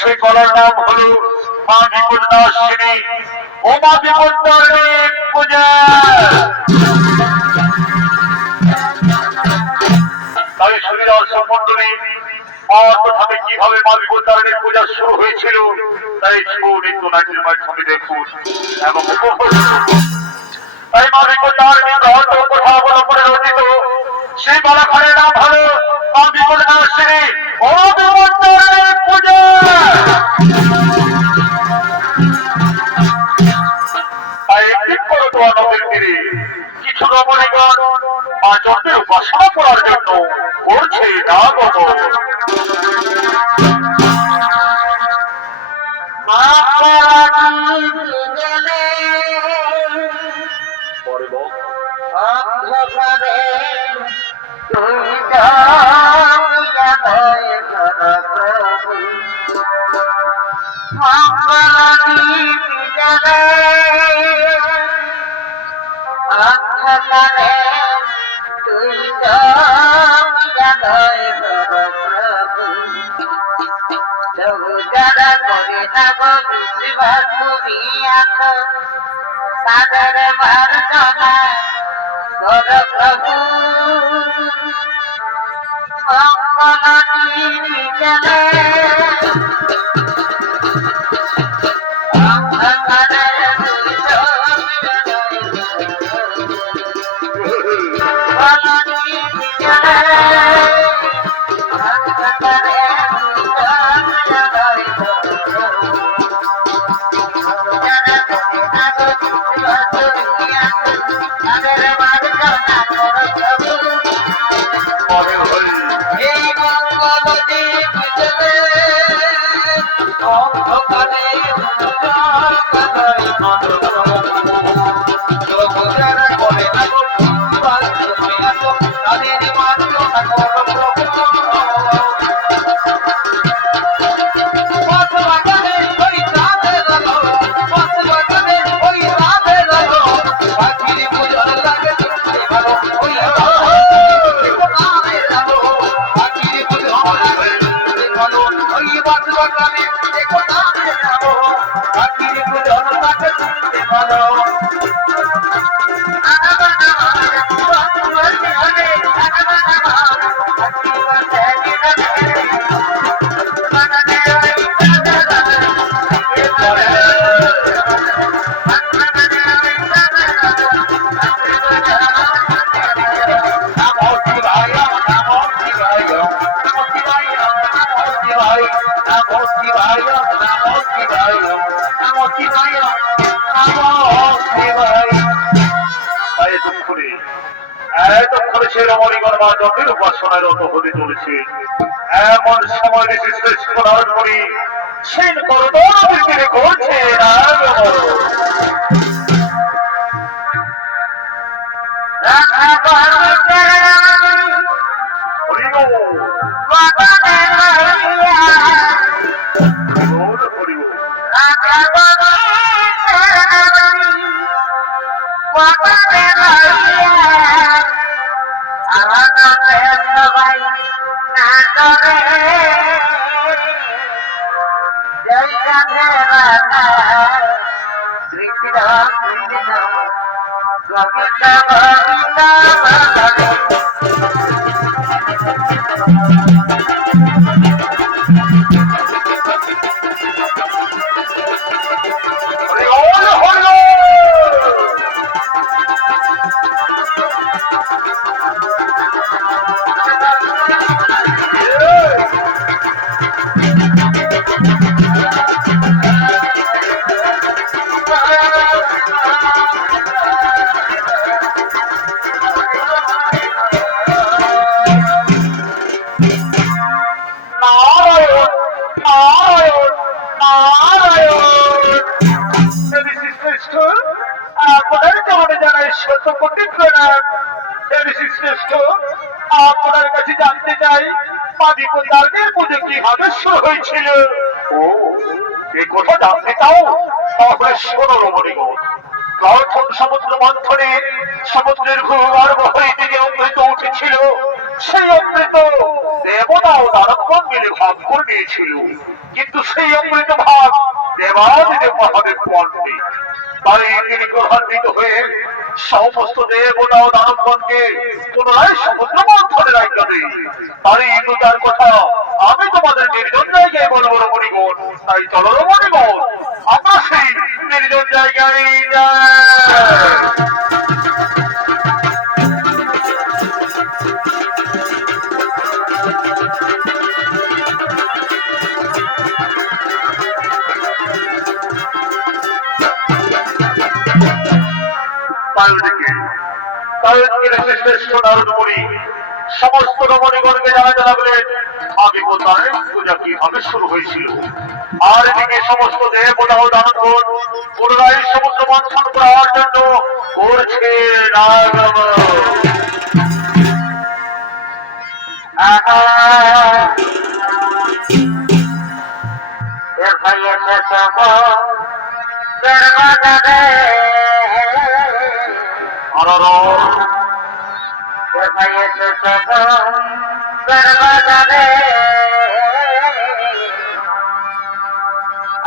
সেই কলার নাম হলো মা বিপন্নাসিনী ও মা বিপন্নাসিনী পূজা। তাই শরীর সম্বন্ধনী অর্থভাবে কিভাবে মা বিপন্নাসিনীর পূজা শুরু হয়েছিল তাই সুনিত্য নাচের মাধ্যমে দেখুন এবং তাই মা বিপন্নাসিনী গ্রন্থ কথা অবলম্বনে রচিত সেই বালাখানের নাম হলো মা বিপন্নাসিনী ও বিপন্নাসিনী পূজা। কিছু রমণীগণ মা চন্দ্রের উপাসনা করার জন্য করছে নাগত। সাগর মার্জনা কর প্রভু মঙ্গল নির্জনে রমণীগণ মা চন্দ্রের উপাসনায় রত হতে চলেছে। এমন সময় দেশে শ্রেষ্ঠ ধারণ করি সেন করদরে করছে নারায়ণ নারায়ণ নারায়ণ। ঋষি শ্রেষ্ঠ আপনার চরণে জানাই শত কোটি প্রণাম। ঋষি শ্রেষ্ঠ আপনার কাছে জানতে চাই পানি প্রদানের পুজো কিভাবে শুরু হয়েছিল? ও এই কথা জানতে চাও? তাহলে শোনো রমণীগণ। প্রথম সমুদ্র মন্থনে সমুদ্রের ভূগর্ভ হইতে যে অমৃত উঠেছিল সেই অমৃত দেবতা ও দানবগণ মিলে ভাগ করে নিয়েছিল, কিন্তু সেই অমৃত ভাগ দেবাদিদেব মহাদেব পণ্ডিত। তাই তিনি ক্রোধান্বিত হয়ে সমস্ত দেবতা ও দানবগণকে পুনরায় সমুদ্র মন্থনে রাখিয়া দেয়। তারই তার কথা আমি তোমাদের নির্জন জায়গায় বলবো রমণীগণ। তাই চলো রমণীগণ, আমরা সেই নির্জন জায়গায় শ্রেষ্ঠ নারদমণি সমস্ত রমণীগণকে জানাতে লাগলেন আগে কোথায় পূজা কিভাবে শুরু হয়েছিল। আর এদিকে সমস্ত দেবতা ও দানবগণ পুনরায় সমুদ্র মন্থন করার জন্য করছে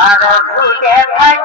আরো ভুলে থাকো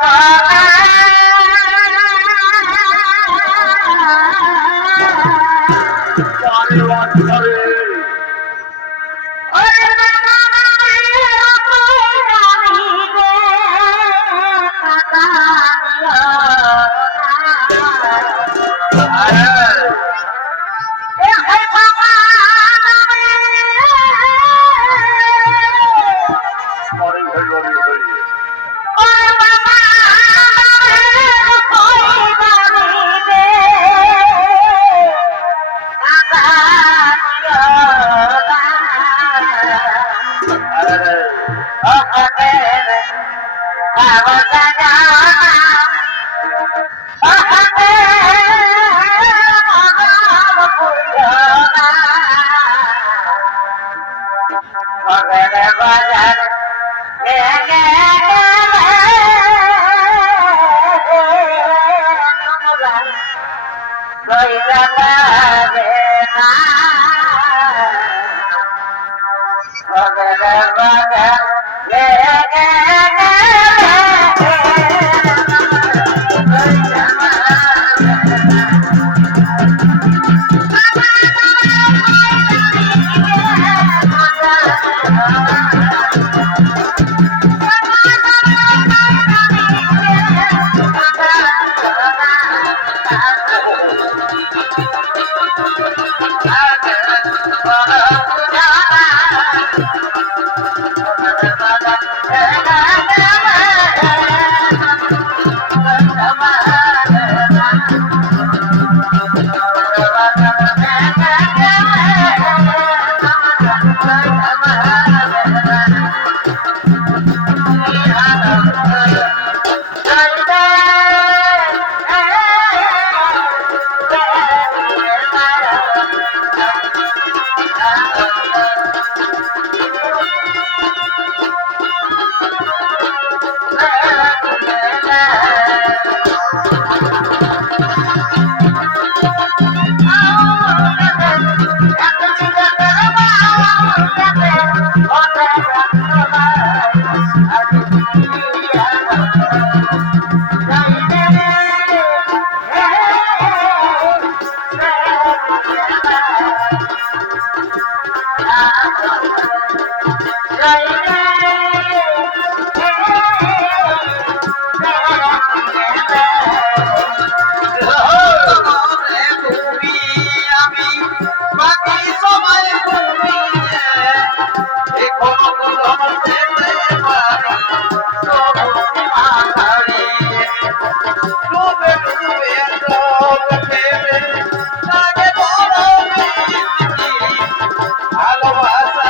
ভালোবাসা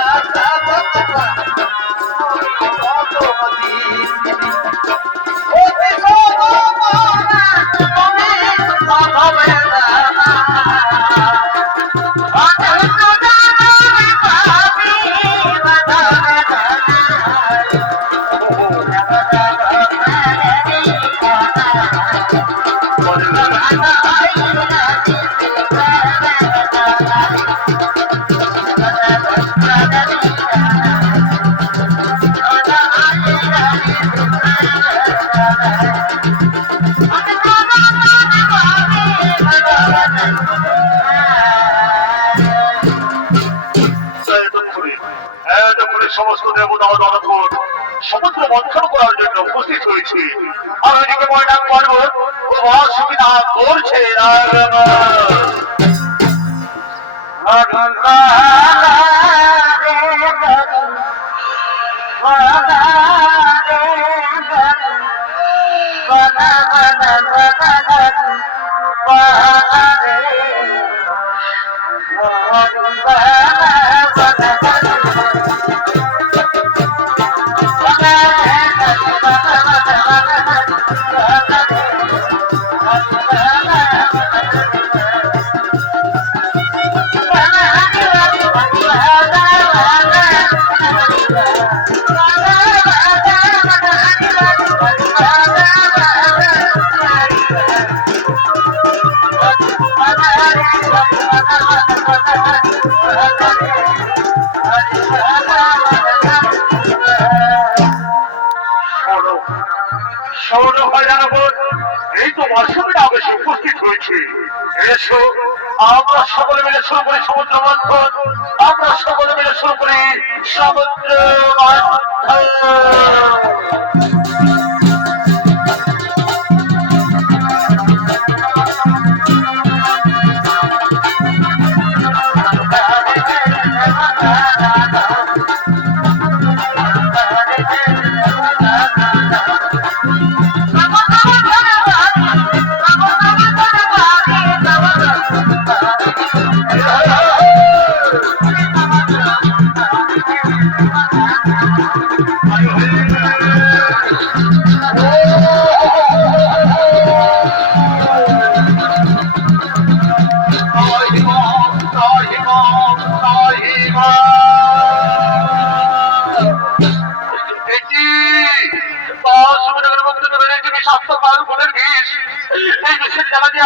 সমস্ত দেবতা ও দানবগণ সমুদ্র মন্থন করার জন্য উপস্থিত হয়েছে। আর ওইদিকে ময়নাক পর্বত খুব অসুবিধা করছে এই তো অসুবিধা অবশ্যই উপস্থিত হয়েছে। এসো আমরা সকলে মিলে শুরু করি সমুদ্র মন্থন। আমরা সকলে মিলে শুরু করি সমুদ্র মন্থন।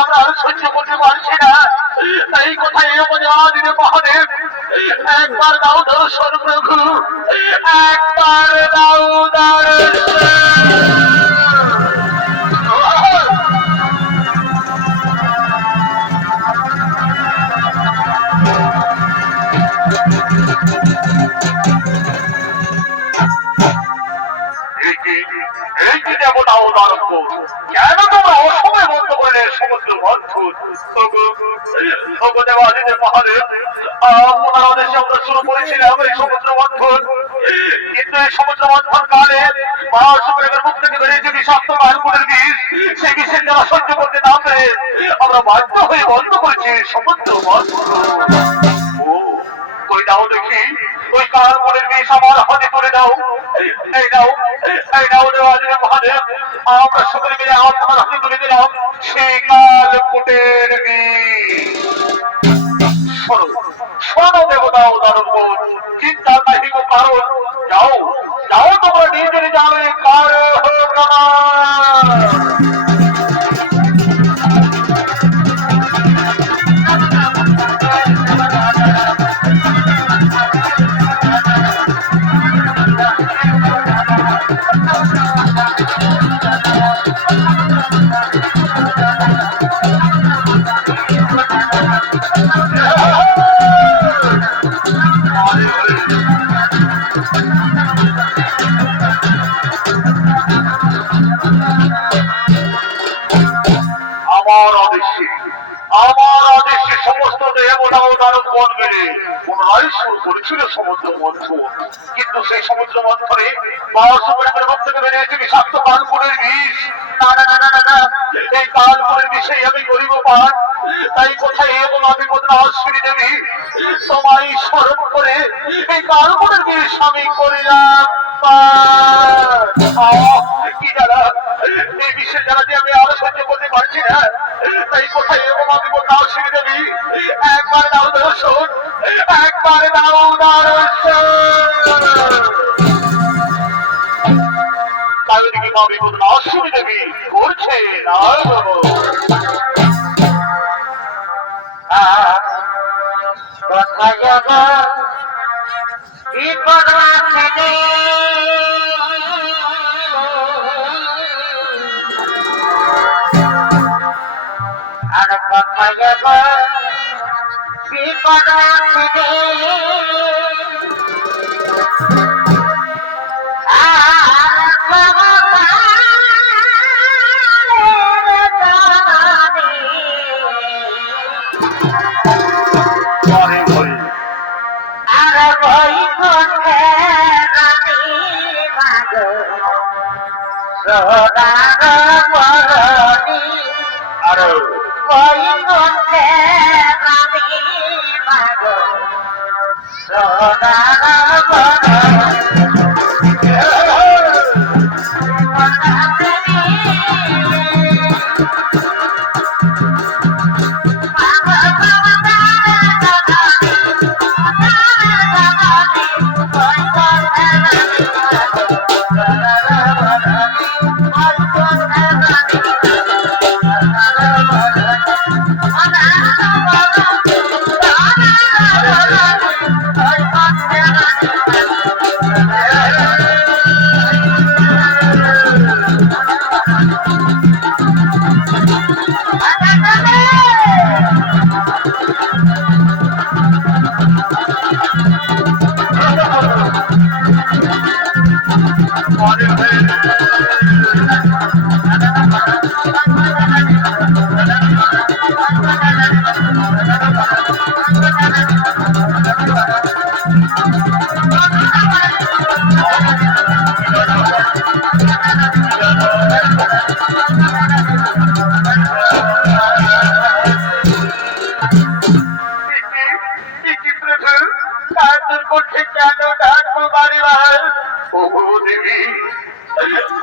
আমরা আরো সহ্য করতে পারছি না। এই কথাই মহাদেব একবার দাও দর্শন প্রভু, একবার দাও কেন তোমরা অসময় বন্ধ করলে সমুদ্র মন্থন? মহাদেব আপনার আদেশে আমরা শুরু করেছিলাম এই সমুদ্র মন্থন, কিন্তু এই সমুদ্র মন্থন কালে মহাশুক্রের মুখ থেকে বেরিয়ে যে বিষাক্ত বায়ুগুলির বিষ, সেই বিষের যারা সহ্য করতে না পেরে আমরা বাধ্য হয়ে বন্ধ করেছি সমুদ্র মন্থন। ওই দাও দেখি, ওই কারণের বিষ আমার হাতে করে দাও। এই দাও, এই দাও মহাদেব, আমরা সকলে মিলে আপনার হাতে তুলে দিলাম সেই কালকূটের বিষ। শোনো দেবতা ও দানবগণ, চিন্তা নাহি গো কারণ, যাও যাও তোমরা নিজের যাবে কারণ। আমার আদেশে সমস্ত দেবতা ও দানবগণ মিলে পুনরায় শুরু করেছিল সমুদ্র মন্থন, কিন্তু সেই সমুদ্র মন্থনে মহাশুক্রের মুখ থেকে বেরিয়েছে বিষাক্ত কালকূটের বিষ। না না না না না, এই কালকূটের বিষয়ে আমি করিব পান। তাই কোথায় এবং আমি কোথাও অশ্বিনী দেবী তোমায় স্মরণ করে এই কালকূটের বিষ আমি করিলাম। কি জানা এই বিষয়ের জ্বালাতে আমি আরো সহ্য করতে পারছি না। তাই কোথায় এবং আমি কোথাও অশ্বিনী দেবী একবার দাও দর্শন, একবার দাও দর্শন। তাই ওদিকে আমি কোথাও অশ্বিনী দেবী করছে না। কোথায় যাব বিপদ আছে আর কোথায় যাব বিপদ আছে সোনার বরণী আরো কই করতে রানী মাগো সোনার বরণী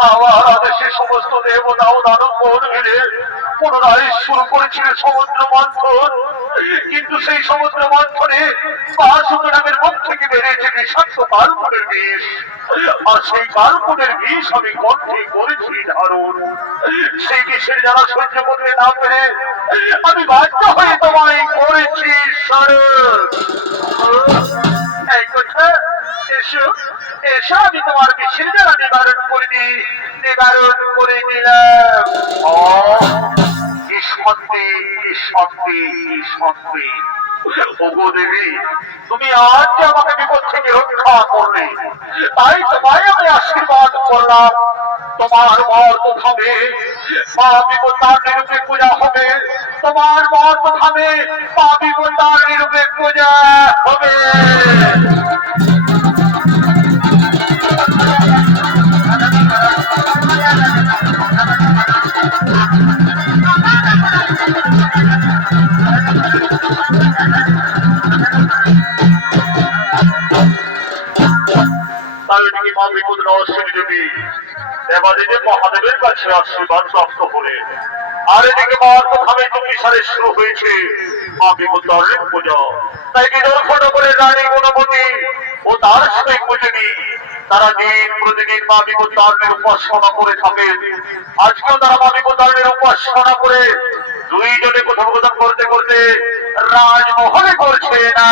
আমার আদেশে সমস্ত দেবতা ও দানবগণ মিলে পুনরায় শুরু করেছিল সমুদ্র মন্থন, কিন্তু সেই সমুদ্র মন্থনে বাসুক নামের মুখ থেকে বেরিয়েছে বিষাক্ত কালকুটের বিষ। আর সেই কালকুটের বিষ আমি কণ্ঠে করেছি ধারণ। সেই বিষের যারা সহ্য করতে না পেরে আমি বাধ্য হয়ে তোমায় করেছি শরণ। এই কথা এসো এসো, আমি তোমার বিষের যারা নিবারণ করে দিই, নিবারণ করে দিলাম। কি শান্তি, কি শান্তি, কি শান্তি। ওগো দেবী, তুমি আজ আমাকে বিপদ থেকে রক্ষা করলে, তাই তোমায় আমি আশীর্বাদ করলাম। তোমার মত হবে মা বিপত্তারিণী রূপে পূজা হবে, তোমার মত হবে মা বিপত্তারিণী রূপে পূজা হবে। মহাদেবের কাছে আশীর্বাদ প্রাপ্ত করে, আর এদিকে মারভাবে চব্বিশারে শুরু হয়েছে মা বিপত্তারিণীর পূজা। তাই বিদর্ভন করে রানী গুণবতী ও তার সাথে পুজনী তারা দিন প্রতিদিন মা বিপত্তারিণীর উপাসনা করে থাকেন। আজকেও তারা মা বিপত্তারিণীর উপাসনা করে দুইজনে কথোপকথন করতে করতে রাজমহলে করছে না।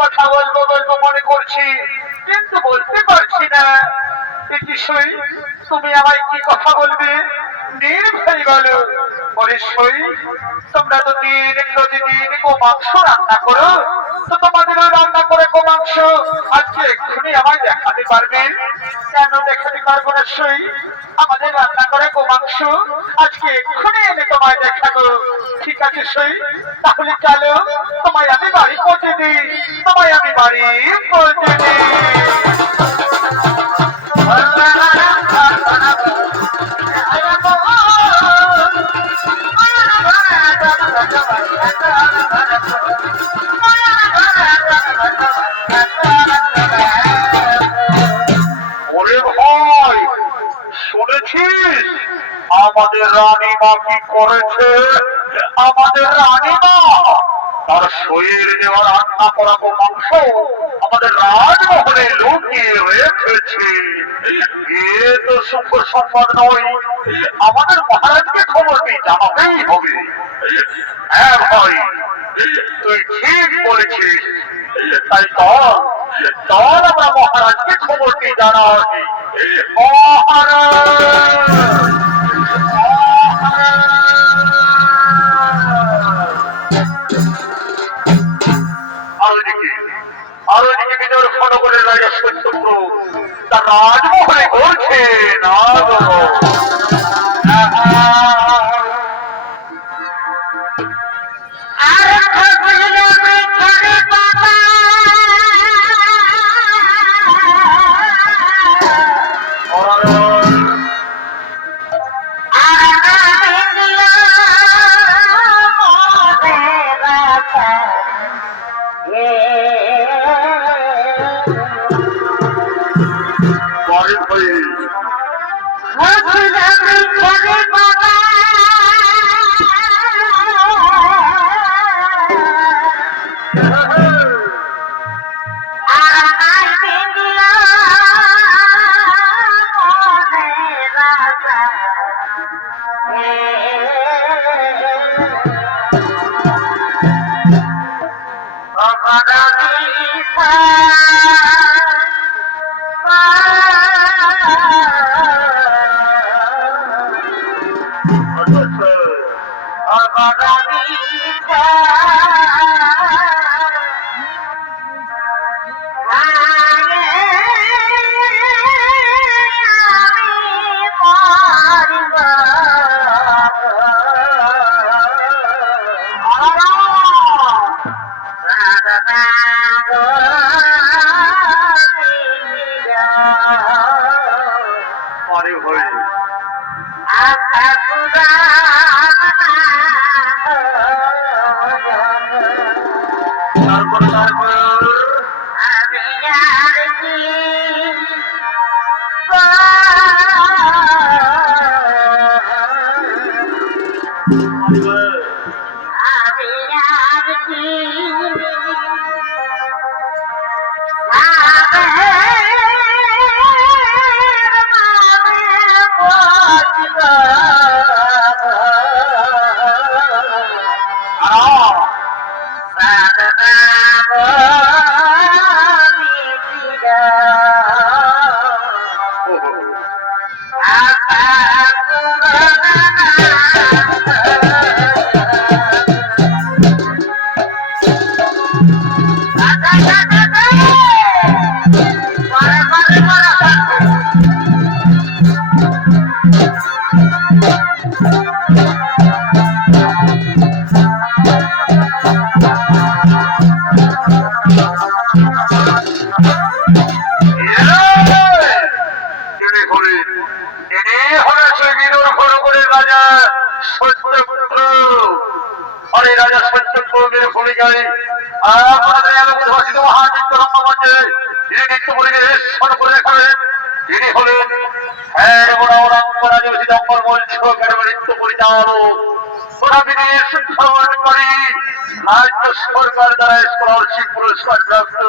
কথা বলবো বলবো মনে করছি, কিন্তু বলতে পারছি না। তুমি আমায় কি কথা বলবে নির্ভয় বলো। তোমরা তো প্রতিদিন গোমাংস রান্না করো, তো তোমাদের রান্না করে গোমাংস আজকে এক্ষুনি আমায় দেখাতে পারবে? কেন দেখাতে পারবো না? আমাদের রান্না করে গোমাংস আজকে এক্ষুনি এনে তোমায় দেখাবো। ঠিক আছে তাহলে চলো, তোমায় আমি বাড়ি পৌঁছে দিই, তোমায় আমি বাড়ি পৌঁছে দিই। ওরে ভাই, শুনেছিস আমাদের রানী মা কি করেছে? আমাদের রানীমা তার শরীর দেওয়ার রান্না করা মাংস আমাদের রাজমহলে লুকিয়ে রেখেছে। এ তো শুভ সংবাদ নয়, আমাদের মহারাজকে খবরটি জানাতেই হবে। হ্যাঁ ভাই, তুই ঠিক বলেছিস। তাই চল আমরা মহারাজকে খবরটি জানাই। মহারাজ, আরো দিকে বিজয় ফলো করে রাজা সত্যব্র তার রাজমহলে করছে না সরকার দ্বারা স্কলারশিপ পুরস্কার প্রাপ্ত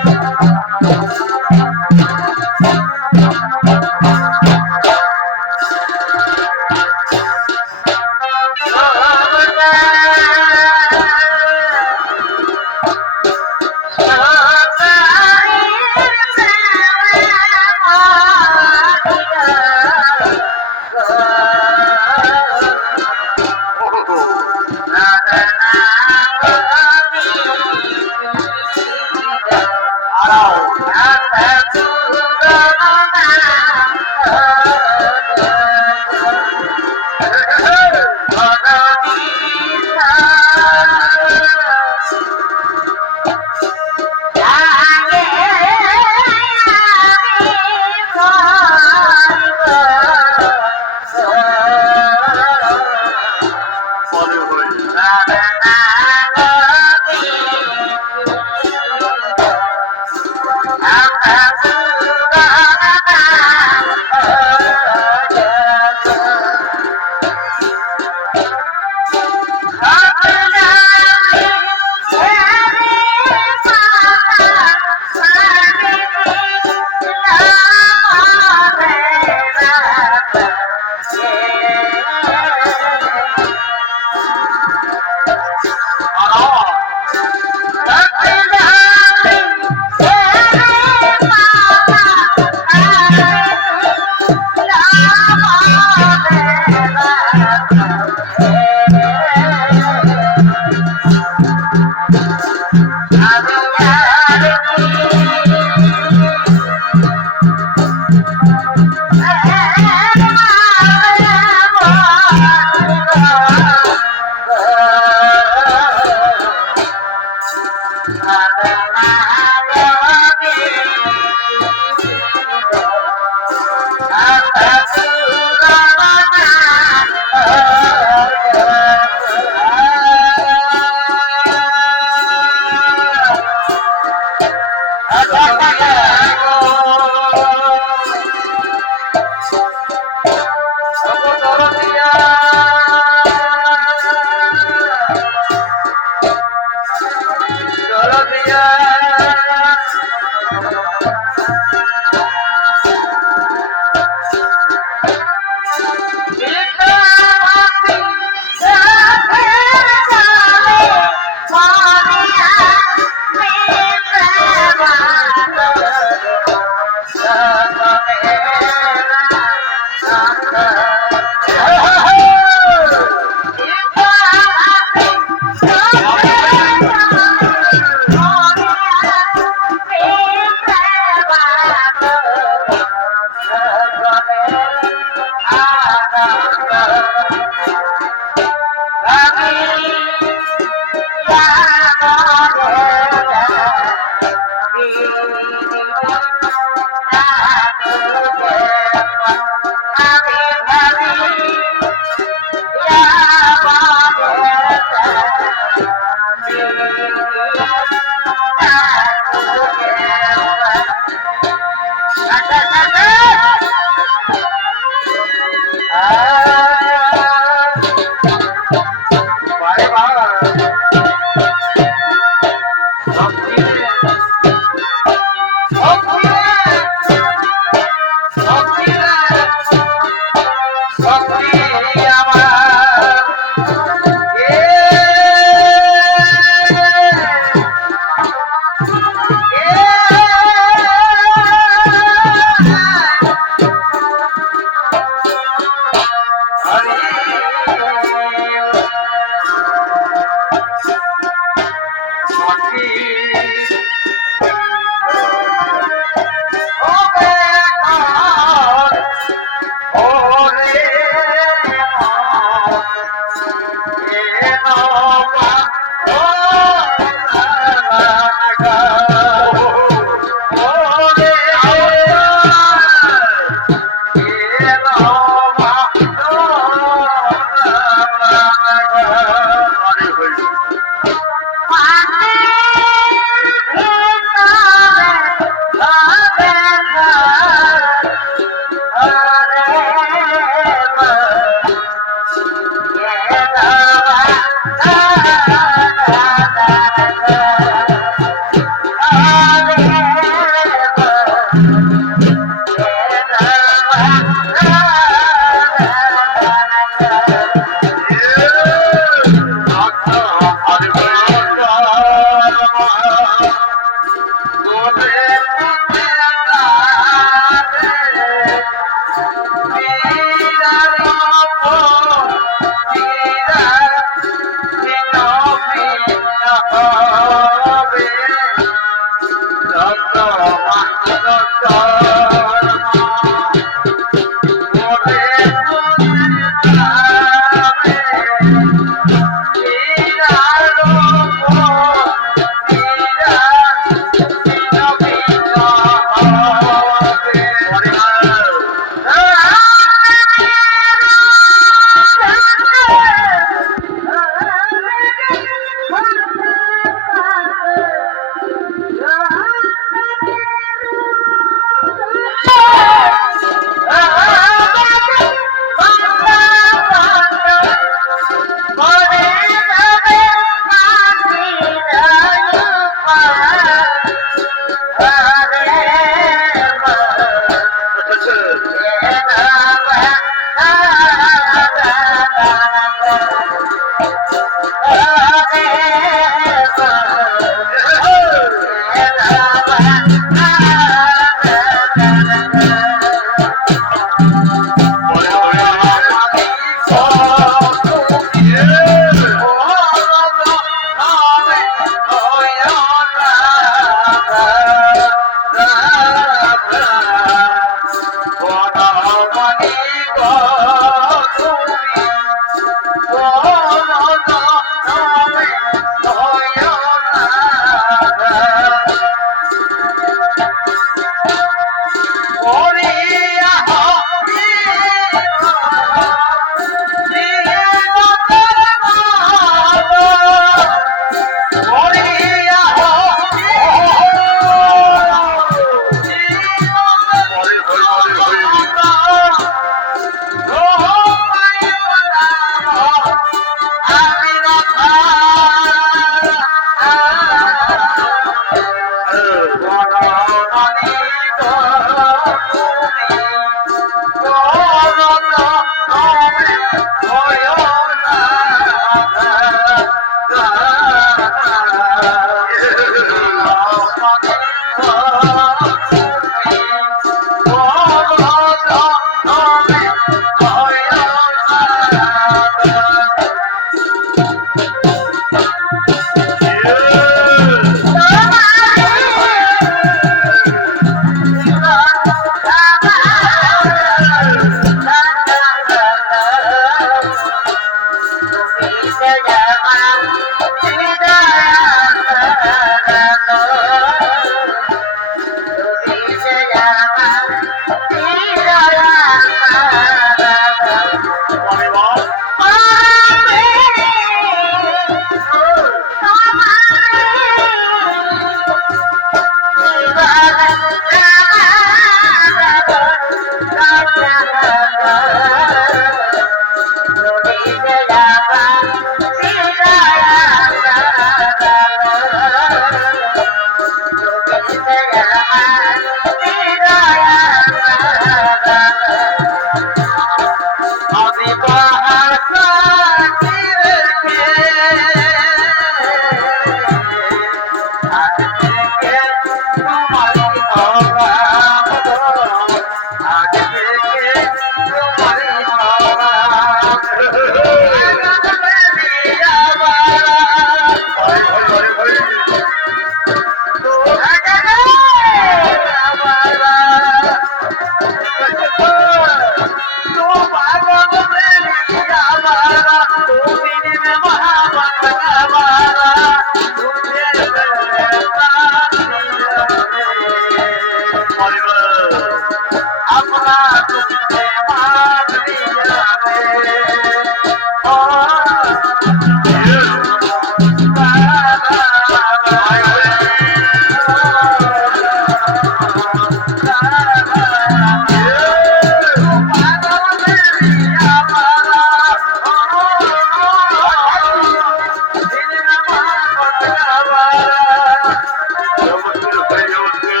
জগৎগুরু হয়ে জগৎগুরু।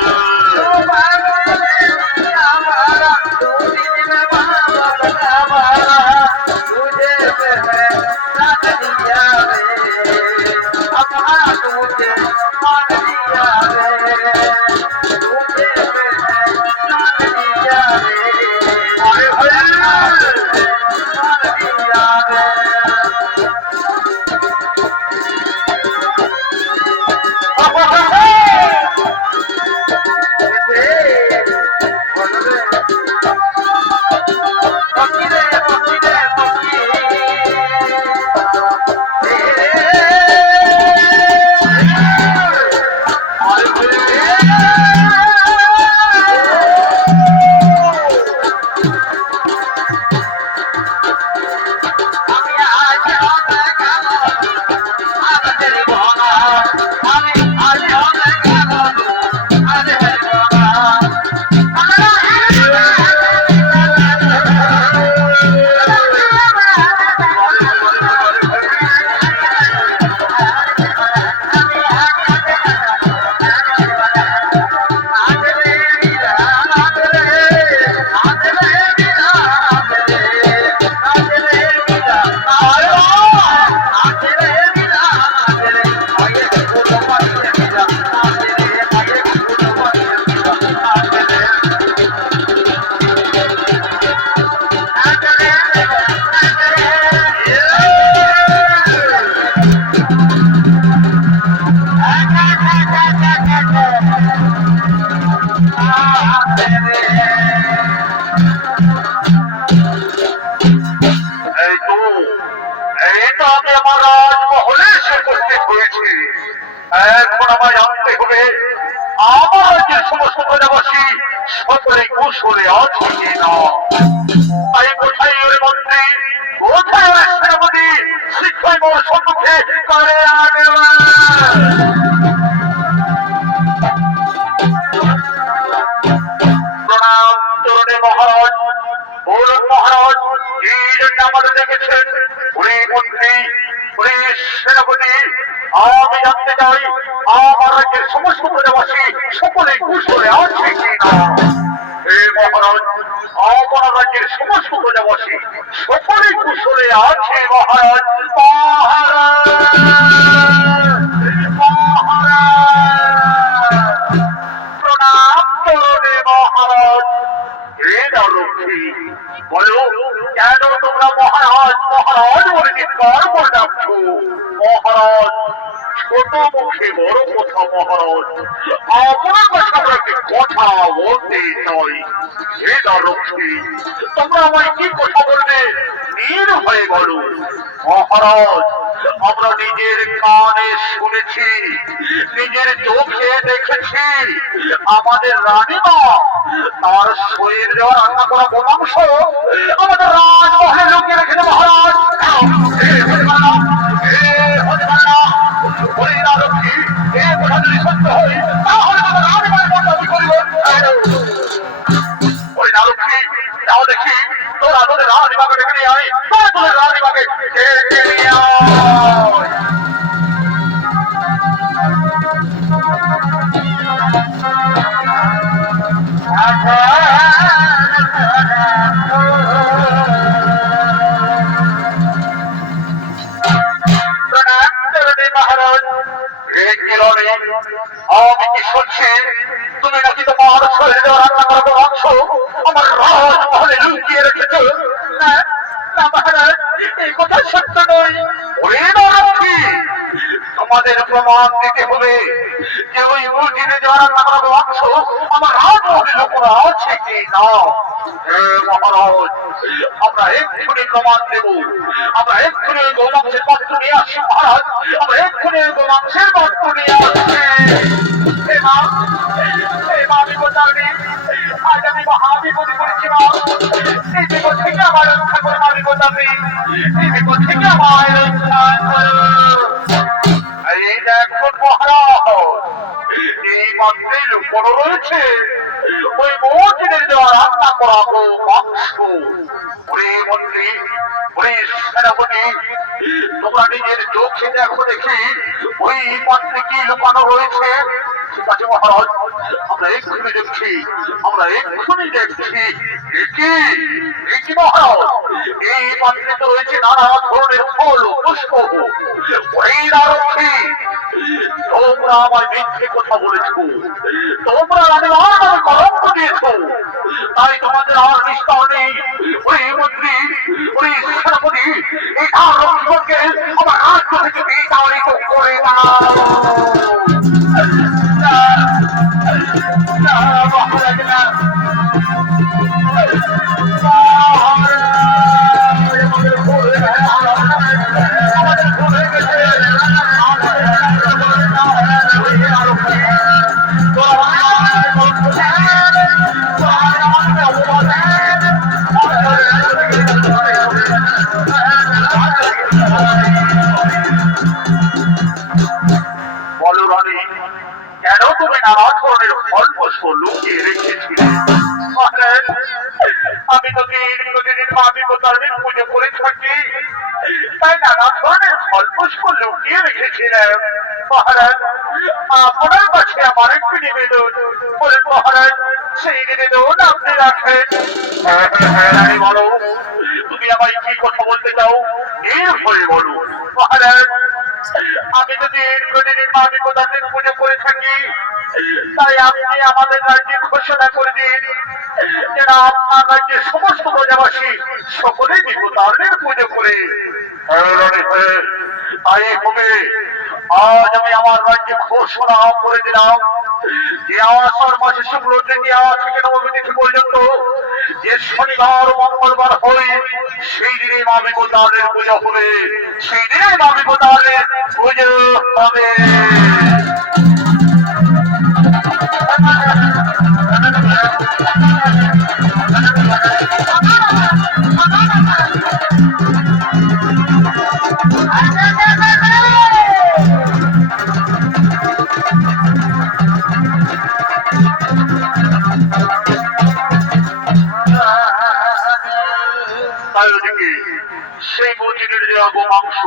আরে ভাই এই তো এইটা আমি আমার রাজমহলে এসে উপস্থিত হয়েছি। এখন আমায় জানতে হবে আমার যে সমস্ত প্রজাবাসী সকলে কুশলে আছে কিনা। তাই কোথায় ওই মন্ত্রী, কোথায় ওই সেনাপতি, শিক্ষায় মোর সম্মুখে করে আনবেন। প্রণাম তরুণী মহারাজ। বলুন মহারাজ, কি জন্য আমাদের দেখেছেন? উনি মন্ত্রী, উনি সেনাপতি, আমি জানতে চাই আমার রাজ্যের সমস্ত প্রজাবাসী সকলে কুশলে আছে কিনা। হে মহারাজ, আমার রাজ্যের সমস্ত প্রজাবাসী সকলে কুশলে আছে মহারাজ। মহারাজ মহারাজ প্রণাম তরুণী মহারাজ। হে নরক্ষী, বলো কেন তোমরা মহারাজ মহারাজ বলে চিৎকার করে ডাকছো? মহারাজ ছোট মুখে বড় কথা মহারাজ, আপনার কাছে আমরা একটি কথা বলতে চাই। হে নরক্ষী, তোমরা আমায় কি কথা বলবে নির্ভয়ে বলো। মহারাজ আমরা নিজের কানে শুনেছি, নিজের চোখে দেখেছি আমাদের রানীমা তার শরীর দেওয়া রান্না করা বোমাংশ আমাদের রাজমহলে লুকিয়ে রেখেছে মহারাজ। সত্য হয় তাহলে আমার রানীমার কথা আমি করিব। ওই নারক্ষী তাও দেখি তোরা তোদের রানীমাকে ডেকে নিয়ে আয়, তোদের রানীমাকে ডেকে নিয়ে আয়। আমি কি শুনছি তুমি নাকি তোমার শরীরে রান্না করার অংশ আমার রাজমহলে লুকিয়ে রেখেছো? না না মহারাজ, এই কথা সত্য নয়। ওরে নরক্ষী, তোমাদের প্রমাণ দিতে হবে যে ওই মূর্তিতে যারা রান্না করার অংশ আমার রাজমহলে লুকোনো আছে কি না। হে মহারাজ, আমরা এক্ষুনি প্রমাণ দেব। আমরা এক্ষুনি গোমাংসের পাত্র নিয়ে আসি মহারাজ, আমরা এক্ষুনি গোমাংসের পাত্র নিয়ে আসছি। হে মা, হে মা বিপদারিণী, আজ আমি মহাবিপদে পড়েছি মা। এই বিপদ থেকে আমার রক্ষা করো মা বিপদারিণী, এই বিপদ থেকে আমার রক্ষা করো। এই দেখুন মহারাজ, এই পাত্রে লুকোনো রয়েছে ওই মন্ত্রীদের দেওয়া রান্না করা মাংস। ওরে মন্ত্রী, ওরে সেনাপতি, তোমরা নিজের চোখে দেখো দেখি ওই পাত্রে কি লুকানো রয়েছে। ঠিক আছে মহারাজ, আমরা এক্ষুনি দেখছি, আমরা এক্ষুনি দেখছি। কি মহারাজ, এই পাত্রে তো রয়েছে নানা ধরনের ফল ও পুষ্প। ওই নারক্ষী, তোমরা আমায় মিথ্যে কথা বলেছ, তোমরা আমার কলঙ্ক দিয়েছ, তাই তোমাদের আর নিস্তার নেই। ওই মন্ত্রী, ওই সেনাপতি, এই নারক্ষীকে আমার রাজ্য থেকে বিতাড়িত করে দাও। বলো রানী, কেন তুমি নানা ধরনের ফল পুষ্প লুকিয়ে রেখেছিলে? আমি তো দিন মামি বোতারের পুজো করে থাকি, তাই নানা ধরনের ফল পুষ্প লুকিয়ে রেখেছিলাম। মহারাজ, আপনার কাছে আমার একটি নিবেদন, বলেন মহারাজ, সেই নিবেদন আপনি রাখেন। রানী বলো, তুমি আমায় কি কথা বলতে চাও, এর ফলে বলো। মহারাজ, আমি যদি দীর্ঘদিনের মামি বোতারের পুজো করে থাকি, তাই আপনি আমাদের রাজ্যে ঘোষণা করে দিন যেন আপনার রাজ্যের সমস্ত প্রজাবাসী সকলেই দেবতাদের পুজো করে। তাই হবে, আজ আমি আমার রাজ্যে ঘোষণা করে দিলাম যে আষাঢ় মাসে শুক্ল তৃতীয়া থেকে নবমী তিথি পর্যন্ত যে শনিবার মঙ্গলবার হয়, সেই দিনে মা বিপদারের পূজা হবে, সেই দিনে মা বিপদারের পুজো হবে। সেই মসজিদের দেওয়া গোমাংস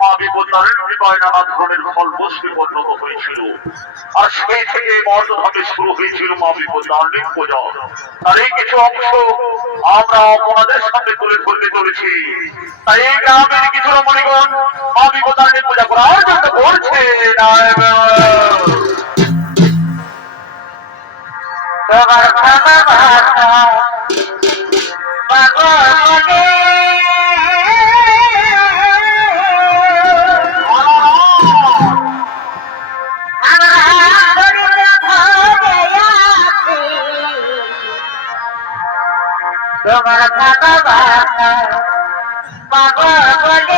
মা বিপদারের কৃপায় নানা ধরনের ফল বস্তি পরিণত হয়েছিল, আর সেই থেকে মর্দভাবে শুরু হয়েছিল মা বিপদারের পূজা। তার এই কিছু অংশ আমরা আপনাদের সামনে তুলে ধরতে চলেছি। তাই এই গ্রামের কিছু রমণীগণ মা বিপদারের পূজা করার জন্য করছে। তোমার ভালোবাসা পাগল বলে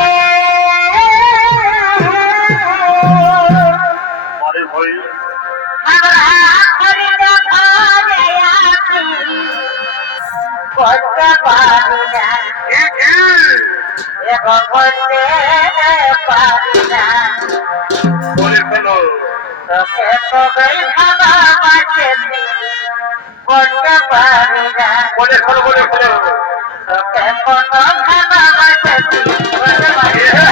আমরা হরিণ ঘরে আছি, বলতে পারি না এবং বলতে পারি না, তোকে কবে ভালোবাসে বলতে পারি না, তোকে কোনো ভালোবাসে বলতে পারি না।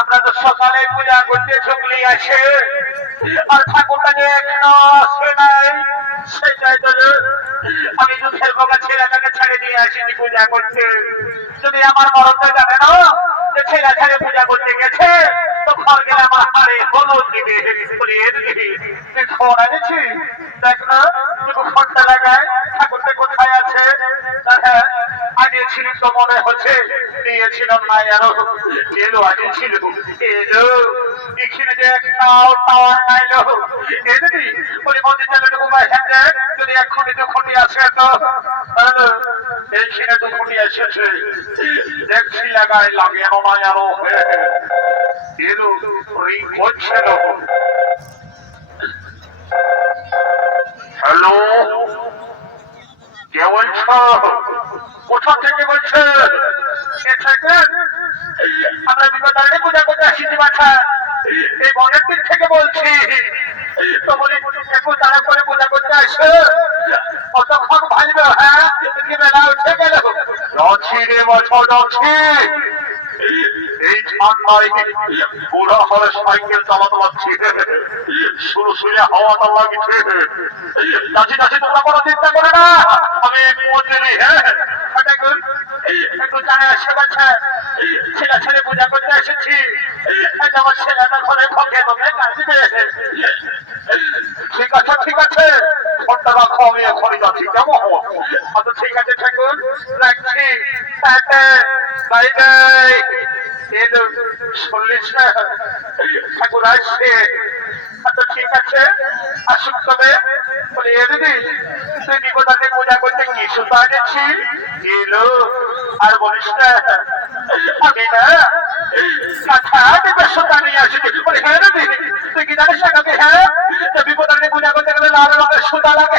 আমরা তো সকালে পূজা করতে চুকলি আছে, আর ঠাকুরটাকে এখনো আসে নাই। সেটাই তো আমি দুধের বোকা ছেলেটাকে ছেড়ে দিয়ে আসিনি পূজা করতে। যদি আমার মরণটা জানে না যে ছেলে ছেড়ে পূজা করতে গেছে, তো ঘর গেলে আমার হাড়ে হলুদ দিবে, তুই ফোন এনেছি দেখ না, তুই ফোনটা লাগায় ঠাকুরটা কোথায় আছে। আনিয়েছিলেন তো মনে হচ্ছে, নিয়েছিলাম না আরো এলো আনিয়েছিল এলো এখানে যে একটাও টাওয়ার নাইলো এদিকে ওই মন্দির চালটুকু বাইরে যদি এক খুঁটি দু খুঁটি আসে তো এইখানে দু খুঁটি এসেছে দেখছি লাগায় লাগে নয় আরো এলো রিং করছিল। হ্যালো, কে বলছ? কোথা থেকে বলছেন? আমরা বিপদারে পূজা করতে আসিছি বাছা, এই বনের দিক থেকে বলছি। তো বলি একটু তারা করে পূজা করতে আসো, কতক্ষণ ভাইব? হ্যাঁ, বেলা উঠে গেল। যাচ্ছি রে বছর যাচ্ছি। এই ঠান্ডায় বুড়া হলে সাইকেল চালাতে পারছি, শুরু শুয়ে হাওয়াটা লাগছে। চাচি চাচি তোমরা কোনো চিন্তা করে না, আমি পৌঁছেনি। হ্যাঁ একটু জানে আসে গেছে, ছেলে ছেলে পূজা করতে এসেছি। আমার ছেলেটা ঘরে ভকে ভকে কাঁদবে। ঠিক আছে ঠিক আছে, ফোনটা রাখো, আমি এখনই যাচ্ছি। কেমন? আচ্ছা ঠিক আছে ঠাকুর, রাখছি। Bye bye. শুনলিস না, ঠাকুর আসছে। আচ্ছা ঠিক আছে, আসুক তবে। বলে এ দিদি, তুই বিপদাকে পূজা করতে কি সুতা এনেছি? এলো আর বলিস না, আমি না কথা দেবে সুতা নিয়ে আসছি। বলে হ্যাঁ দিদি, তুই কি জানিস না কাকে? হ্যাঁ, বিপদাকে পূজা করতে গেলে লাল রঙের সুতা লাগে।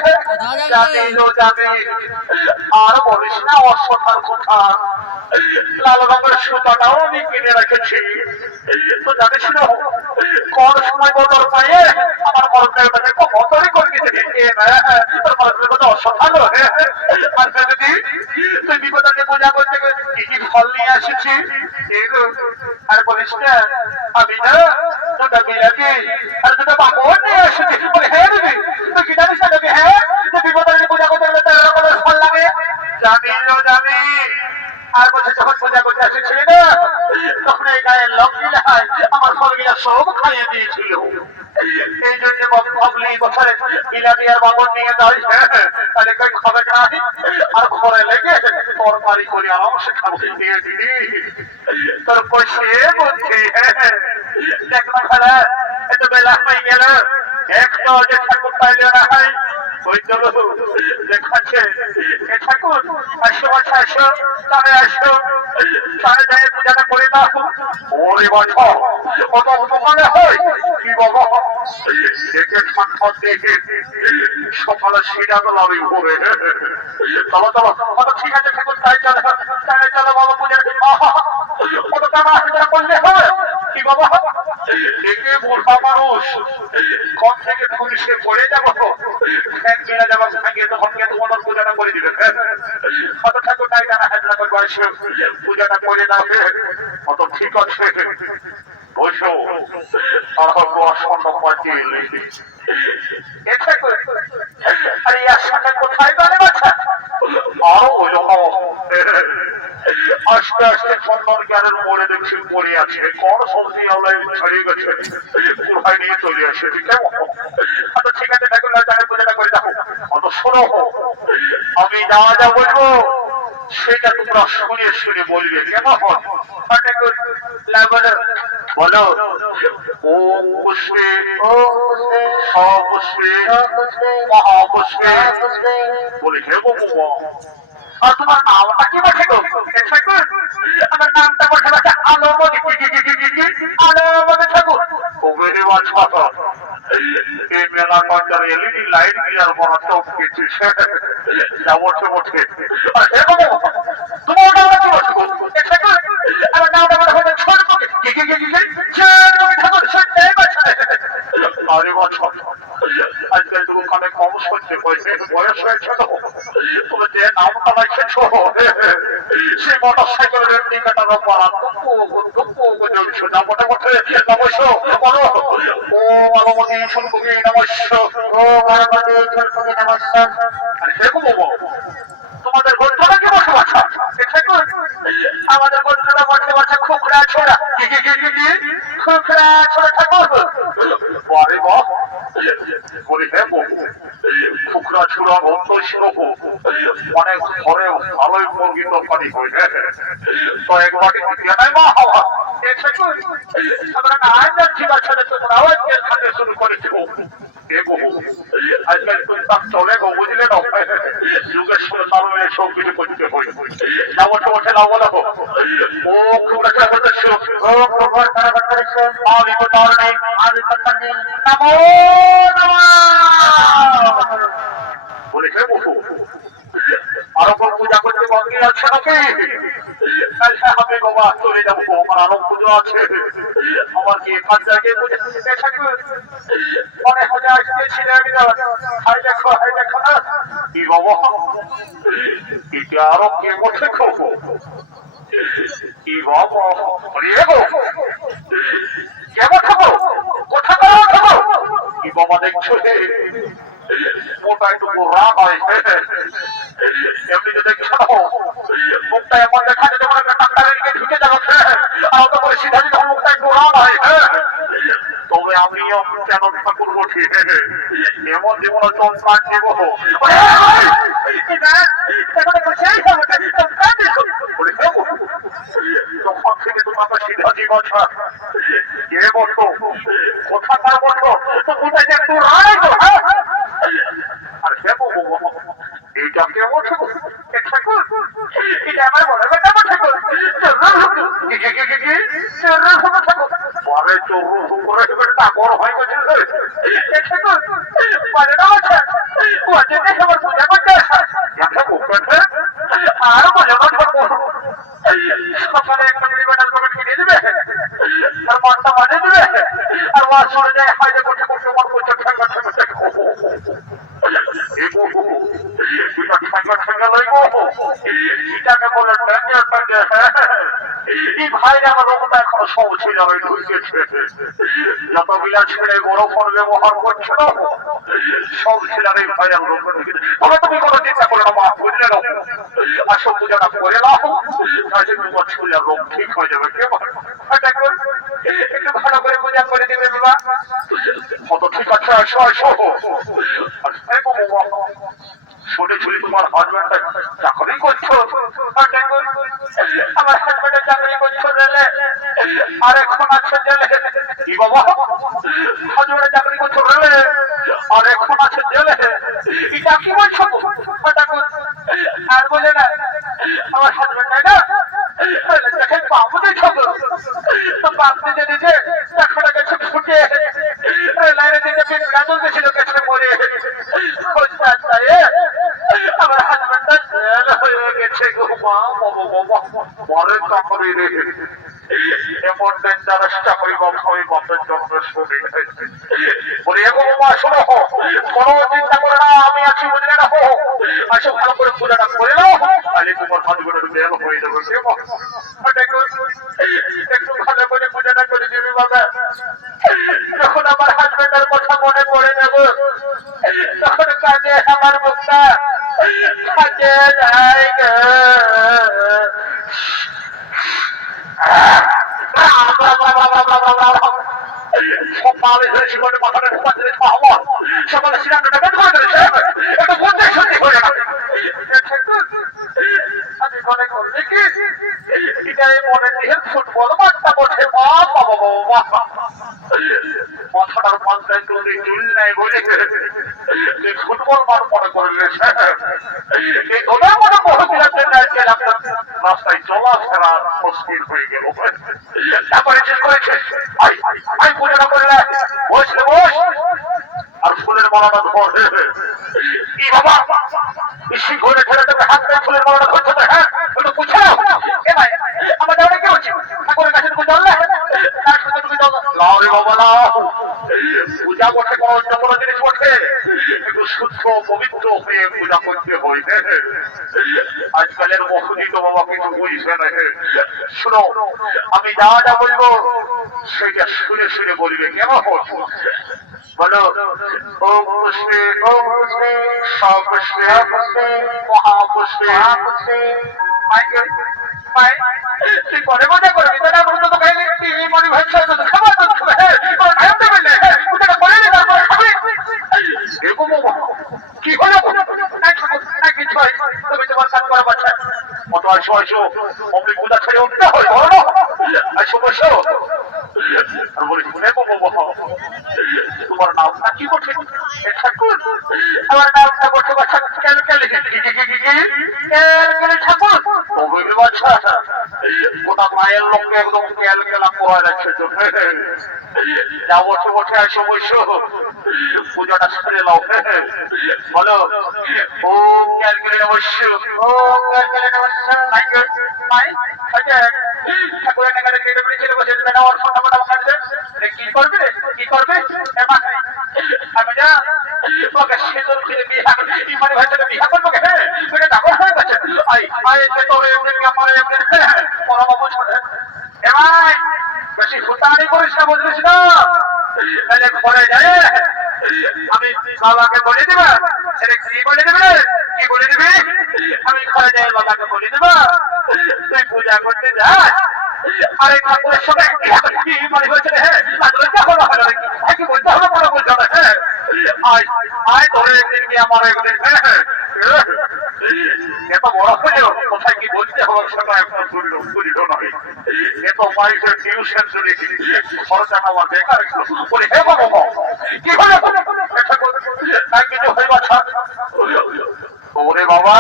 জানি লো জানি, আর বলিস না অসথার কথা। লাল রঙের সুতাটাও আমি কিনে রেখেছি। তো জানিস না কোন সময় বদর পায়ে আমার মরদেরটাকে বদরই করে দিতে। তোর মরদের কথা অসথাল। আর দিদি, তুই বিপদাকে পূজা করতে কি কি ফল নিয়ে আসিছি? আর বলিস না, আমি না দুটা বিলাতি আর দুটা পাপড় নিয়ে এসেছি। বলে হ্যাঁ দিদি, তুই কি জানিস না তোকে? হ্যাঁ, বিপদাকে পূজা করতে গেলে 13 রকমের ফল লাগে। জানি লো জানি। আর বলছে যখন পূজা করতে এসেছিলি না, তখন এই গায়ের লোক গিলায় আমার ফলগুলা সব খাইয়ে দিয়েছিল। এই জন্য ভাবলি বছরে বিলাতি আর বাবন নিয়ে যাই, তাহলে কই খাবে নাই আর ঘরে লেগে তরকারি করে আরামসে খাবো। দিয়ে দিদি তোর পয়সে বলছি। দেখলাম খেলা এত বেলা হয়ে গেল, একটা যে ঠাকুর পাইলে না হয় ওই চলো দেখাচ্ছে। এ ঠাকুর আসো বাছা আসো, তবে আসো, তাহলে যাই পূজাটা করে দাও। ওরে বাছা কত দোকানে হয় কি বাবা, দেখে ঠান্ডা দেখে সকালে সেটা তো লাভই হবে। চলো চলো, কত ঠিক আছে ঠাকুর, তাই চলো তাহলে চলো বাবা পূজা। কত টাকা হাজার করলে হয় কি বাবা, দেখে বুড়া মানুষ কম থেকে পুলিশে পড়ে যাবো, ফ্যান মেরে যাবো, ভেঙে তখন গিয়ে তোমার পূজাটা করে দিবেন। কত ঠাকুর তাই জানা হাজরা করে বয়সে পূজাটা করে দাও। কত ঠিক আছে বসো, আরে একসাথে কোথায় পারে বাচ্চা? আরো ওই আস্তে আস্তে চন্দন জ্ঞানের মোড়ে দেখছি পড়ে আছে। কর সবজি আওলায় ছাড়িয়ে গেছে, কোথায় নিয়ে চলে আসে। কেমন? আচ্ছা ঠিক আছে ঠাকুর জানে পূজাটা করে দেখো। অত শোনো, আমি যা যা বলবো সেটা তোমরা শুনে শুনে বলবে। কেমন? বলো ও পুষ্পে সপুষ্পে মহাপুষ্পে। বলি হে বাবা, আর তোমার নামটা কি বসে গো? আমার নামটা বসে বসে আলোমনি আলোমনি ঠাকুর। ওমেরে বাছা এই মেলা কন্টার এলইডি লাইট গিয়ার বড় চোখ গেছিস যা বসে বসে। আর হে বাবা, তোমার নামটা কি বসে গো? আমার নামটা বলে হয়ে ছোট ঠাকুর। আরে বাছা, আজকাল তুমি কানে কম শুনছে, বয়স হয়েছে তো, তুমি যে নামটা রাখেছ সেই মোটর সাইকেলের টিকাটার পড়া চলছে না। মোটে মোটে নমস্য বলো ও মানবতী শুনকুমি নমস্য, ও মানবতী শুনকুমি নমস্য। আর দেখো বাবা, তোমাদের গোত্রটা কি বসে বাছা? আমাদের গোত্রটা বসে বসে খুকরা ছোড়া খুকরা ছোড়া ঠাকুর। আরে বাহ, বলি হ্যাঁ বাবু, খুকরা ছোড়া ভক্ত মানে ঘরে ভালোই মুরগি তরকারি হয় তো এক বাটি দিয়ে নাই মা হওয়া আমরা না যাচ্ছি বাচ্চাদের তোমরাও আজকে খাতে শুরু করেছো আজকাল তুলতাম চলে গো বুঝলে না যুগের সঙ্গে তাল মিলে সব কিছু করতে হয় না বসে বসে না বলো ও খুব একটা করতেছিল আমি তো তার নেই আমি তো নেই নমো নমঃ বলেছে বহু আরো পূজা করতে বাকি আছে নাকি হবে বাবা চলে যাবো আমার আরো পুজো আছে আমার কি এখান জায়গায় মনে হলে আসতেছিল হাই দেখো না কি বাবা এটা আরো কে বসে খাবো কি বাবা কেমন খাবো কোথা খাবো কি বাবা দেখছো মোটা একটু রাগ হয় এমনি যে দেখছো মুখটা এমন দেখা যায় যেমন একটা ডাক্তারের দিকে ঢুকে যাচ্ছে আর অত করে সিধা সিধা মুখটা একটু রাগ হয় তবে আমিও কেন ঠাকুর বসি এমন যেমন চল কাজ দেব তখন থেকে তোমাকে সিধা জীবন কে বসো কোথাকার বসো তো কোথায় একটু রাগ আর দেবো এইটা কেমন ঠাকুর এটা আমার মনে হয় কেমন ঠাকুর পরে চোর করে বড় হয়ে গেছে মানে না আমার পূজা করতে আরো মজা সকালে একটা পরিমাণ করে কিনে দিবে আর মাছটা মানে দিবে আর মাছ সরে যায় হাইজে করতে করতে মন করছে ঠেঙ্গা এটাকে বলে এই ভাইরা আমার রোগটা এখনো সব ছিল ঢুকেছে যত বিলাস ছেড়ে বড় ফোন ব্যবহার করছিল সব ছিলাম এই ভাইরা রোগ ঢুকেছে তবে তুমি কোনো চিন্তা করো না মা বুঝলে না আসল পূজাটা করে নাও তাহলে তোমার ছেলের রোগ ঠিক হয়ে যাবে কে একটু ভালো করে পূজা করে দেবে বাবা কত ঠিক আছে আসো শুনেছিলি তোমার হাজবেন্ড চাকরি করছো আমার হাজবেন্ডের চাকরি করছো রেলে আর এখন আছে জেলে কি বাবা হাজবেন্ডের চাকরি করছো রেলে আর এখন আছে জেলে এটা কি বলছো আর বলে না আমার হাজবেন্ড না দেখেন বাবুদের ছোট বাবুদের যে দিতে টাকাটা গেছে ফুটে লাইনে দিতে গাজল গেছিল গেছে মরে আমার হাজবেন্ডটা জেল হয়ে গেছে গো মা বাবা পরে চাকরি রে এমন ডেঞ্জারাস চাকরি আমি বাপের জন্য শুনি বলি এগো বাবা শোনো কোনো চিন্তা করে না আমি আছি বুঝলে না আসো ভালো করে পূজাটা করে নাও তাহলে তোমার হাজবেন্ডের জেল হয়ে যাবে একটু ভালো করে পূজাটা করে দিবি বাবা যখন আমার হাজবেন্ডের কথা মনে পড়ে যাব তখন কাজে আমার মুখটা কাজে যায় সকালে সিদ্ধান্তটা বের করে দিয়েছে একটু বুঝতে সত্যি হয়ে গেল আমি মনে করলি কি এটাই মনে দিয়ে ফুটবল মাঠটা বসে মাথাটার মাথায় তুলি চুল নাই বলে ফুটবল মাঠ মনে করলে এই তোদের মনে বহুদিনের রাস্তায় চলাফেরা মুশকিল হয়ে গেল তারপরে ঠিক করেছে আই পূজাটা করলে বসলে বস আর ফুলের মালাটা ধর কি বাবা বেশি ঘুরে ঠেলে দেবে হাত দিয়ে ফুলের মালাটা ধরছে তো হ্যাঁ একটু পুছে নাও এ ভাই আমাদের অনেক কি হচ্ছে ঠাকুরের কাছে তুমি জল পূজা বসে কোনো অন্য কোনো জিনিস বসে একটু শুদ্ধ পবিত্র হয়ে পূজা করতে হয় আজকালের মসজিদ বাবা কিছু বুঝবে না শুনো আমি যা যা বলবো সেটা শুনে শুনে বলবে কেমন বলো ওম পুষ্পে সপুষ্পে মহাপুষ্পে তুই পরে মজা করবি তোরা বলতো তো খাইলে মনে ভাবছে তো খাবার তো খাইতে বললে ওটা করে নে তারপর খাবি কি হলো না কিছু হয় তবে তো আসো আসো অমনি পূজা ছেড়ে উঠতে হয় বলো আসো বসো আর বলি শুনে বাবা তোমার নামটা কি বটে ঠাকুর আমার নামটা বটে বাচ্চা কেন কেন ঠাকুর তবে বাচ্চা গোটা মায়ের লোককে একদম কেল কেলা পাওয়া যাচ্ছে চোখে যা বসে বসে আসো বসো পূজাটা সেরে নাও বলো ও কেল কেলে অবশ্য ও কেল কেলে অবশ্য ঠাকুরের নাগালে কেটে পড়েছিল বসে না ওর ফোনটা মোটা কাটবে কি করবে কি করবে আমি না ওকে সেতর করে বিয়া ইমানি ভাইটাকে বিয়া করবো কে ওটা ডাকর হয়ে গেছে আই আই সেতর এমনি আমার এমনি ওরা বাবু ছোট এমাই বেশি ফুটানি করিস না বুঝলিস না তাহলে পরে যায় আমি বাবাকে বলে দেবা সেটা কি বলে দেবে কি বলে দিবি আমি ঘরে যাই বাবাকে বলে দেবা তুই পূজা করতে যাস আরে ঠাকুরের সঙ্গে কি মনে হয়েছে কি বলতে হবে বলে বলতে হবে আয় আয় ধরে একদিন গিয়ে আমার একদিন এত বড় হয়ে কোথায় কি বলতে হবে সেটা এখন বুঝলো নয় এত মাইসের টিউশন শুনেছি খরচা নেওয়া বেকার বলে হে বাবা কি হলো তাই কিছু হয়ে বাচ্চা ওরে বাবা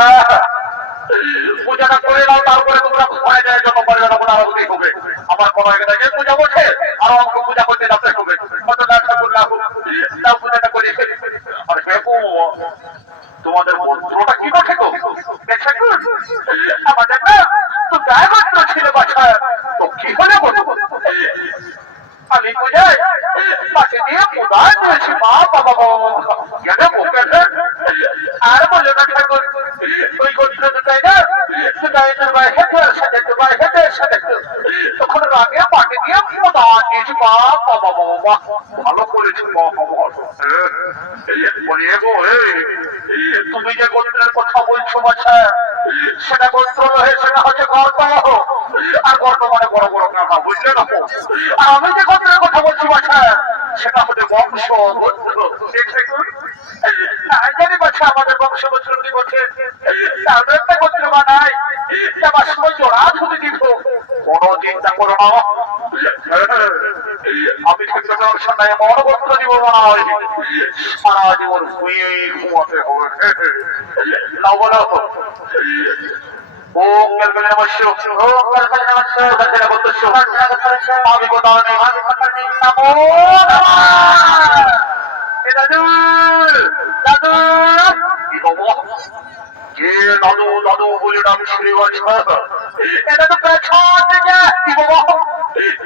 পূজাটা করে নাও তারপরে তোমরা ঘরে যায় যত পারে তখন আরতি হবে আমার কোনো এক জায়গায় পূজা বসে আর আমাকে পূজা করতে যেতে হবে কত না ঠাকুর না তাও পূজাটা করে আর হ্যাঁ তোমাদের মন্ত্রটা কি বসে গো আমাদের না তো গায়ে মাত্র ছিল বাছা তো কি হলে বলো আমি পূজায় পাশে দিয়ে প্রদান করেছি মা বাবা গেলে বকে আর বললো না ঠাকুর ওই গোত্র দুটাই না দুটাই তোমার হেঁটের সাথে তোমার হেঁটের সাথে তখন রাগে পাটে দিয়ে প্রদান দিয়েছি মা বাবা বাবা ভালো করেছি মা বাবা বলি গো তুমি যে গোত্রের কথা বলছো বাচ্চা সেটা গোত্র নহে সেটা হচ্ছে গর্ব আর গর্ব মানে বড় বড় কথা বুঝলে না আর আমি যে গোত্রের কথা বলছি বাচ্চা সেটা হচ্ছে বংশ গোত্র জানি বাচ্চা আমাদের বংশ গোত্র কি বলছে তারপর একটা গোত্র বানাই আমার সময় জোড়া ধরে দিব কোনো চিন্তা করো না আমি কিন্তু ব্যবসা নাই বড় গোত্র দিব মনে হয় সারা জীবন শুয়ে ঘুমাতে হবে না বলো ওম গলগলে নমস্য ওম গলগলে নমস্য গলগলে বন্দস্য আমি গোদাও নেই আমি পকড়নি নমো নমঃ এ দাদু দাদু কি বাবা যে দাদু দাদু বলে নাম শুনে বাচ্চা এটা তো পেছন থেকে কি বাবা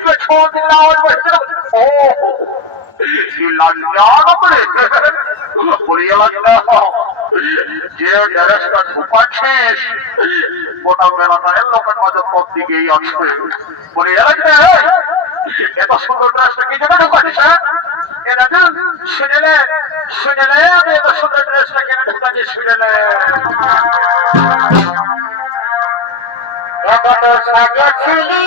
পেছন থেকে আওয়াজ বাজছে ও কি লজ্জা করে বলিয়া লজ্জা যে ড্রেসটা ঢুকাচ্ছিস গোটা বেলাটায় লোকের মাঝে পথ দিকেই আসবে বলে এত সুন্দর ড্রেসটা কি জন্য ঢুকাচ্ছিস এটা শুনেলে শুনেলে আমি এত সুন্দর ড্রেসটা কেন ঢুকাচ্ছি শুনেলে এত সাজেছিলি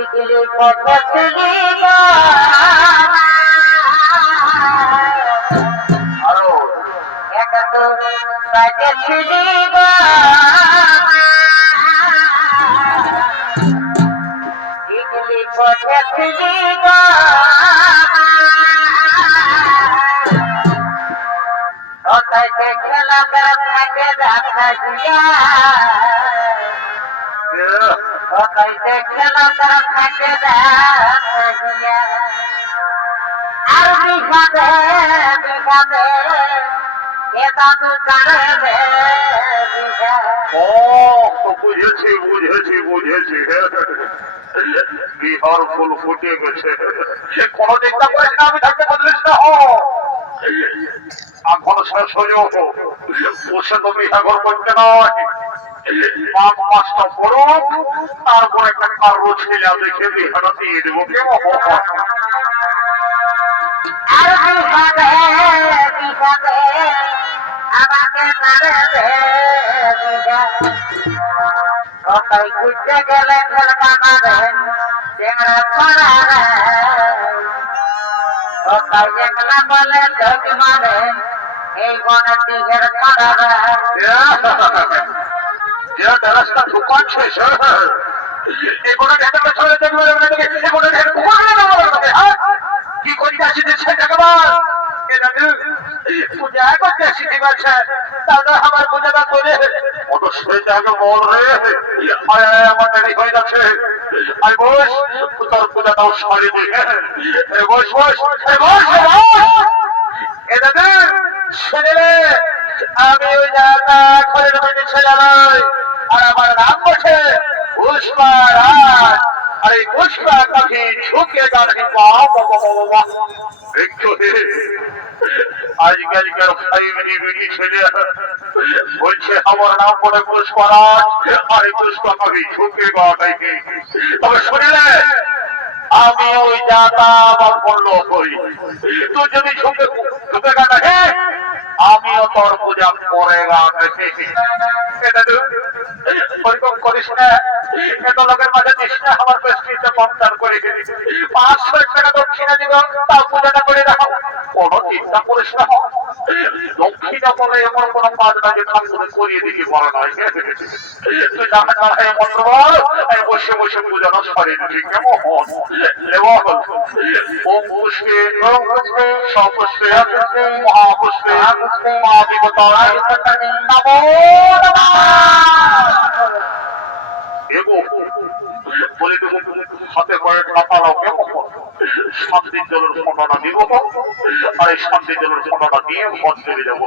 ইডলি পথছিলি আরো এত সাজেছিলি ইডলি পথছিলি ওটাই খেলা থাকে দেখা দিয়া ওটাই খেলা থাকে দেখা দিয়া আর বিঘাতে বিঘাতে এটা তো কারে ও বুঝেছি বুঝেছি বুঝেছি বিহার ফুল ফুটে গেছে কোনো চিন্তা করিস না আমি থাকতে বদলিস না এখন শেষ হয়ে বসে তো বিহাগর করতে নয় মাসটা পড়ুক তারপর একটা কারো ছেলে দেখে বিহাটা দিয়ে দেবো কেমন আমাকে ঘুরতে গেলে খেলকা মারেন একলা বলে ঢোক মারেন এই বনে টিকের ছড়াবে যেটা রাস্তা ঢুকাচ্ছে এই কোনো ঢেকে ছড়ে দেখবে এই কোনো ঢেকে কি করতে আসিতে সেটাকে বল পূজা করতে শিখে গেছে তাহলে আমার পূজাটা করে অত শরীরটা আগে বল রে আমার দেরি হয়ে যাচ্ছে আই বস তোর পূজাটাও সারি দিয়ে বস বস বস এ দাদা শুনলে আমি ওই জায়গা ঘরের মধ্যে ছেলে নয় আর আমার নাম বসে পুষ্পা রাজ আর এই পুষ্পা পাখি ঝুঁকে দাঁড়িয়ে বাবা একটু আজকালকার ফাইভটি বিটি ছেলে বলছে আমার নাম বলে পুষ্পরাজ আর এই পুষ্পা পাখি ঝুঁকে গাটাইকে তবে শুনলে আমি ওই যাতা আমার বললো হই তুই যদি ঝুঁকে ঝুঁকে গাটা হে আমিও তোর পূজা করে ওইরকম করিস না এত লোকের মাঝে দিস না আমার পেস্ট্রিতে পঞ্চার করে 500 টাকা দক্ষিণা দিব তাও পূজাটা করে রাখো কোনো চিন্তা করিস না দক্ষিণা বলে এমন কোন কাজ না যে ঠাকুরে করিয়ে দিকে বলা নয় তুই জানা জানা এমন বল আমি বসে বসে পূজাটা সরে দিবি কেমন ওম পুষ্পে সপুষ্পে মহাপুষ্পে মা দেবতায় নমো নমঃ বলে দেবো হাতে করে টাকাও কেমন শান্তির জলের ফোঁটাটা দিব আর এই শান্তির জলের ফোঁটাটা দিয়ে ঘর চলে যাবো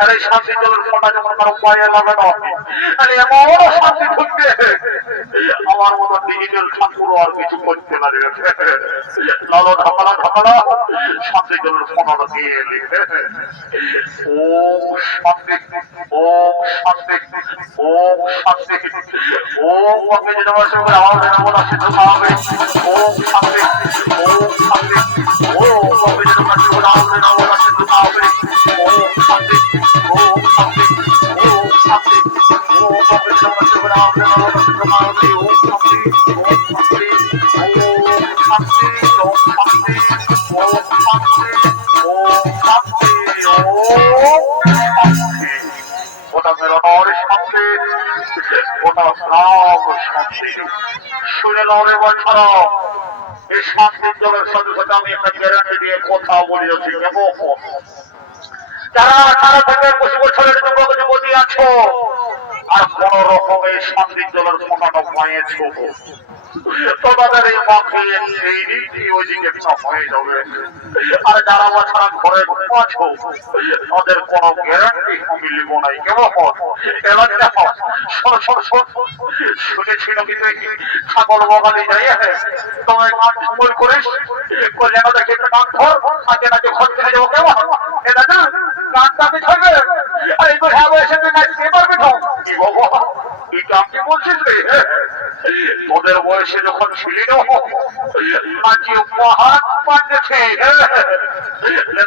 আর এই শান্তির জলের ফোঁটা যখন তার পায়ে লাগানো হবে আর এমন শান্তি ঢুকবে আমার মতো ডিজিটাল ঠাকুর আর কিছু করতে না রে লালো ঢাকালা ঢাকালা শান্তির জলের ফোঁটাটা দিয়ে এলি ওম শান্তি ওম শান্তি ওম শান্তি ওম আপনি যেটা বলছেন আমাদের নাম আছে তো হবে ওম শান্তি ওম শান্তি ওম আপনি যেটা বলছেন আমাদের নাম আছে তো হবে ওম শান্তি ওম শান্তি ওম শান্তি ওম আপনি যেটা বলছেন আমাদের নাম আছে তো হবে ওম শান্তি ওম শান্তি ওম শান্তি ওম শান্তি ওম শান্তি ওম শান্তি ওম শান্তি ওটা মেরা নর শান্তি ওটা সব শান্তি শুনে নাও রে বছর এই শান্তির জলের সাথে সাথে আমি একটা গ্যারান্টি দিয়ে কথা বলে যাচ্ছি কেমন যারা 18 থেকে 25 বছরের যুবক যুবতী আছো আর কোন রকমের শান্তির জলের ফোঁটাটা পাইয়েছো তোমাদের এই মাকে এই রীতি ওই দিকে হয়ে যাবে আর যারা বছর ঘরে আছো তাদের কোনো গ্যারান্টি আমি নিব নাই কেমন এবার দেখো শুনেছি নাকি তুই ছাগল বাগানে যাই তোমার গান ঝুমুর করিস যেন দেখি একটা গান ধর আগে নাকি ঘর থেকে যাবো কেমন এটা না গানটা আমি থাকবে আর এই হ্যাঁ বয়সে তুই নাচতে পারবি তো কি বাবা তুই কি বলছিস রে তোদের বয়সে যখন ছিলি না আজকে উপহার পাঠিয়েছে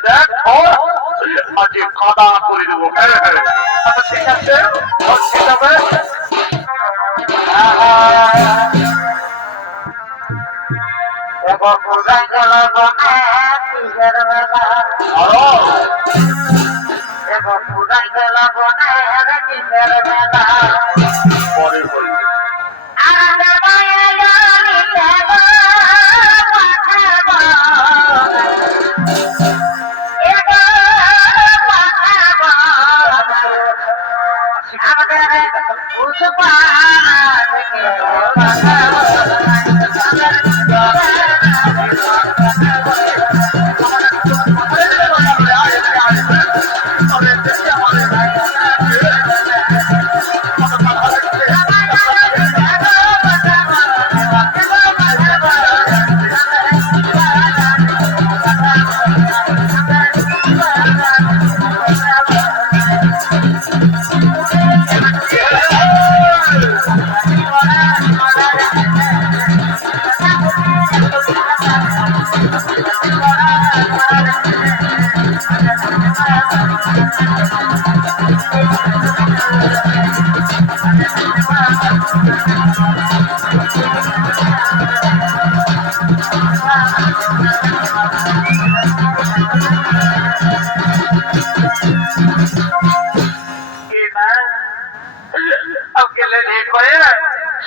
দেখ আজকে কাদা করে দেবো আচ্ছা ঠিক আছে ঠিক আছে পুরাই গেল বনে টিকের মেলা পুরাই গেল বনে টিকের মেলা পরে বলি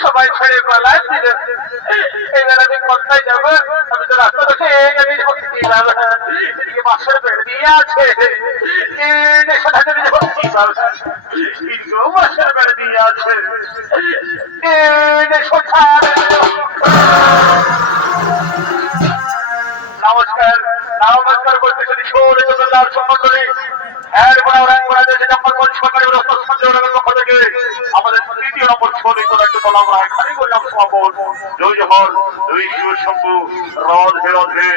সবাই ছেড়ে পালাই দিল। এবার আমি কোথায় যাবো? আমি তো রাস্তা দেখে আমি দিলাম এদিকে বাসের বেড়ে দিয়ে আছে, বাসের বেড়ে দিয়ে আছে। নমস্কার নমস্কার বলতে শুধু ছোট জগন্নাথ সম্বন্ধে আমাদের তৃতীয় নম্বর ছবি করে একটা বলা আমরা এখানে করলাম সমাপন। জয় জহর, জয় শিব শম্ভু, রধে রধে।